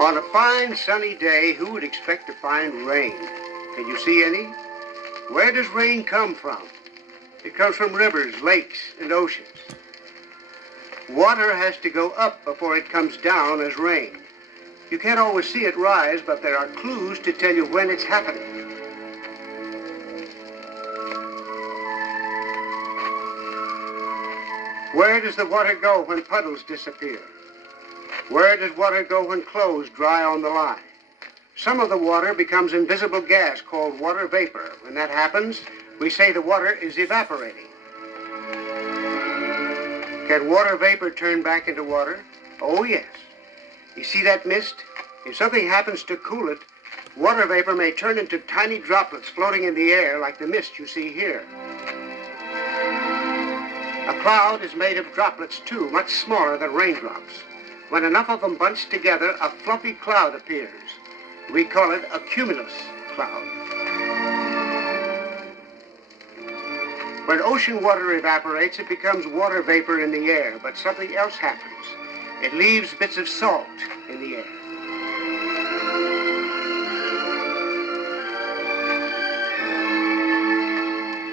On a fine sunny day, who would expect to find rain? Can you see any? Where does rain come from? It comes from rivers, lakes, and oceans. Water has to go up before it comes down as rain. You can't always see it rise, but there are clues to tell you when it's happening. Where does the water go when puddles disappear? Where does water go when clothes dry on the line? Some of the water becomes invisible gas called water vapor. When that happens, we say the water is evaporating. Can water vapor turn back into water? Oh, yes. You see that mist? If something happens to cool it, water vapor may turn into tiny droplets floating in the air like the mist you see here. A cloud is made of droplets, too, much smaller than raindrops. When enough of them bunch together, a fluffy cloud appears. We call it a cumulus cloud. When ocean water evaporates, it becomes water vapor in the air, but something else happens. It leaves bits of salt in the air.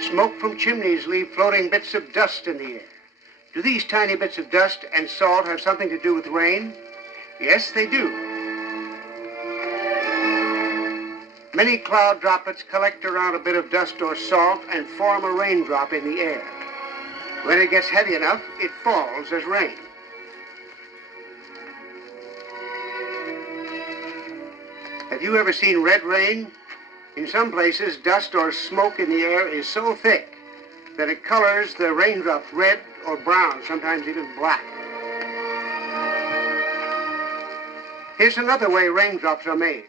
Smoke from chimneys leave floating bits of dust in the air. Do these tiny bits of dust and salt have something to do with rain? Yes, they do. Many cloud droplets collect around a bit of dust or salt and form a raindrop in the air. When it gets heavy enough, it falls as rain. Have you ever seen red rain? In some places, dust or smoke in the air is so thick that it colors the raindrops red or brown, sometimes even black. Here's another way raindrops are made.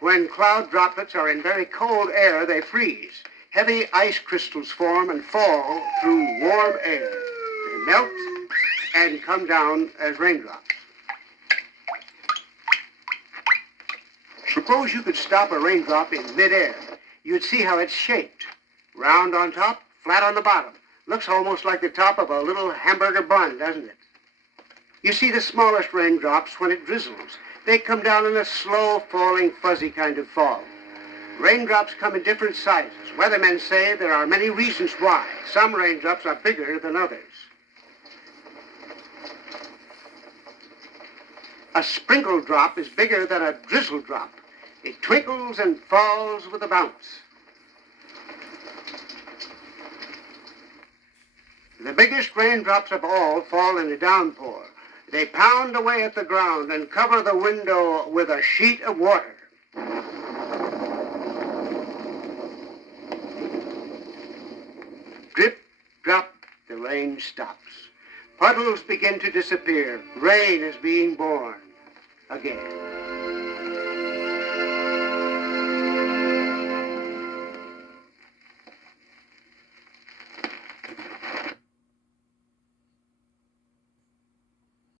When cloud droplets are in very cold air, they freeze. Heavy ice crystals form and fall through warm air. They melt and come down as raindrops. Suppose you could stop a raindrop in midair. You'd see how it's shaped. Round on top, flat on the bottom. Looks almost like the top of a little hamburger bun, doesn't it? You see the smallest raindrops when it drizzles. They come down in a slow falling, fuzzy kind of fall. Raindrops come in different sizes. Weathermen say there are many reasons why. Some raindrops are bigger than others. A sprinkle drop is bigger than a drizzle drop. It twinkles and falls with a bounce. The biggest raindrops of all fall in a downpour. They pound away at the ground and cover the window with a sheet of water. Drip, drop, the rain stops. Puddles begin to disappear. Rain is being born again.